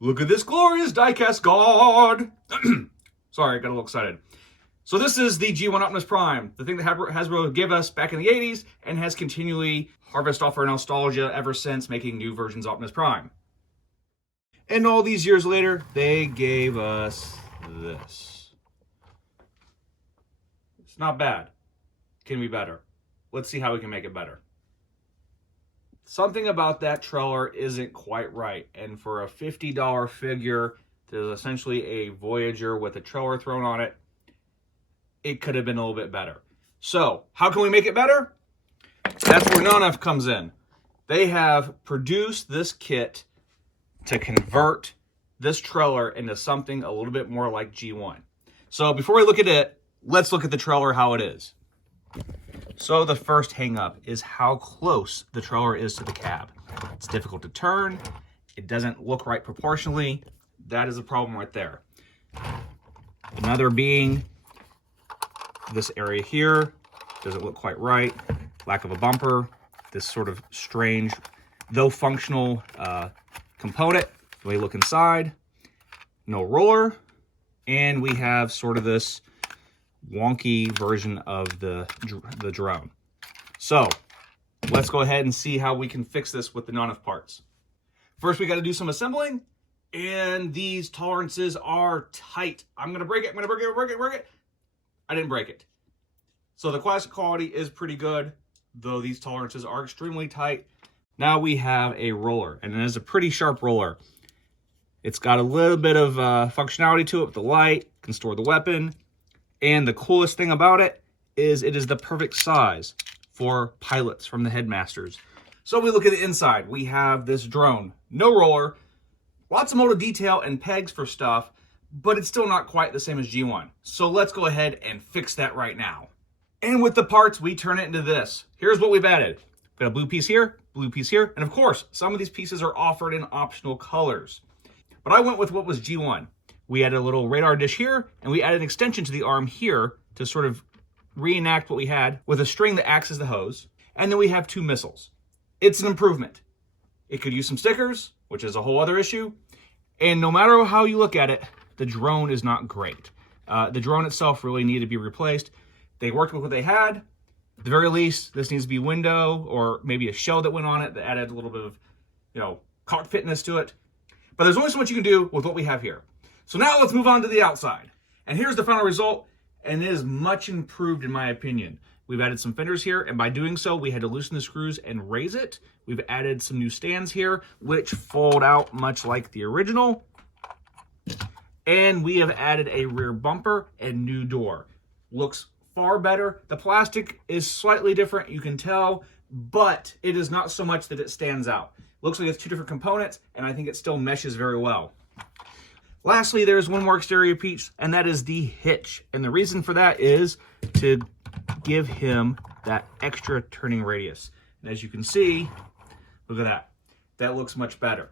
Look at this glorious diecast god! Sorry, I got a little excited. So this is the G1 Optimus Prime, the thing that Hasbro gave us back in the 80s and has continually harvested off our nostalgia ever since, making new versions of Optimus Prime. And all these years later, they gave us this. It's not bad. Can be better. Let's see how we can make it better. Something about that trailer isn't quite right, and for a $50 figure that is essentially a Voyager with a trailer thrown on it, it could have been a little bit better. So, how can we make it better? That's where Nonnef comes in. They have produced this kit to convert this trailer into something a little bit more like G1. So, before we look at it, let's look at the trailer how it is. So the first hang-up is how close the trailer is to the cab. It's difficult to turn. It doesn't look right proportionally. That is a problem right there. Another being this area here. Doesn't look quite right. Lack of a bumper. This sort of strange, though functional component. The way you look inside. No roller. And we have sort of this wonky version of the drone. So let's go ahead and see how we can fix this with the Nonnef parts. First, we got to do some assembling, and these tolerances are tight. I'm gonna break it. Break it. I didn't break it. So the plastic quality is pretty good, though these tolerances are extremely tight. Now we have a roller, and it is a pretty sharp roller. It's got a little bit of functionality to it with the light, can store the weapon. And the coolest thing about it is the perfect size for pilots from the Headmasters. So we look at the inside. We have this drone, no roller, lots of motor detail and pegs for stuff, but it's still not quite the same as G1. So let's go ahead and fix that right now. And with the parts, we turn it into this. Here's what we've added. We've got a blue piece here, and of course, some of these pieces are offered in optional colors. But I went with what was G1. We added a little radar dish here, and we added an extension to the arm here to sort of reenact what we had with a string that acts as the hose. And then we have two missiles. It's an improvement. It could use some stickers, which is a whole other issue. And no matter how you look at it, the drone is not great. The drone itself really needed to be replaced. They worked with what they had. At the very least, this needs to be window or maybe a shell that went on it that added a little bit of, cockpitness to it. But there's only so much you can do with what we have here. So now let's move on to the outside. And here's the final result, and it is much improved in my opinion. We've added some fenders here, and by doing so, we had to loosen the screws and raise it. We've added some new stands here, which fold out much like the original. And we have added a rear bumper and new door. Looks far better. The plastic is slightly different, you can tell, but it is not so much that it stands out. Looks like it's two different components, and I think it still meshes very well. Lastly, there's one more exterior piece, and that is the hitch. And the reason for that is to give him that extra turning radius. And as you can see, look at that. That looks much better.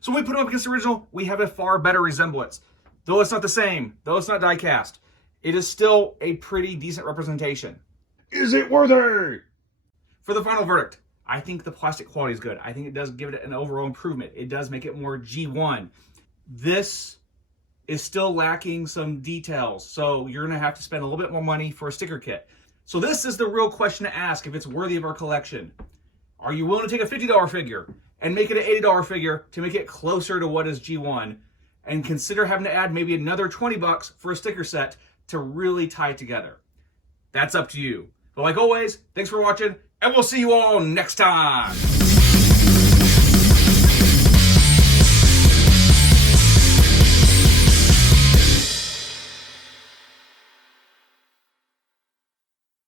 So when we put him up against the original, we have a far better resemblance. Though it's not the same, though it's not die cast, it is still a pretty decent representation. Is it worthy? For the final verdict, I think the plastic quality is good. I think it does give it an overall improvement. It does make it more G1. This is still lacking some details, so you're gonna have to spend a little bit more money for a sticker kit. So this is the real question to ask if it's worthy of our collection. Are you willing to take a $50 figure and make it an $80 figure to make it closer to what is G1, and consider having to add maybe another 20 bucks for a sticker set to really tie it together? That's up to you. But like always, thanks for watching, and we'll see you all next time.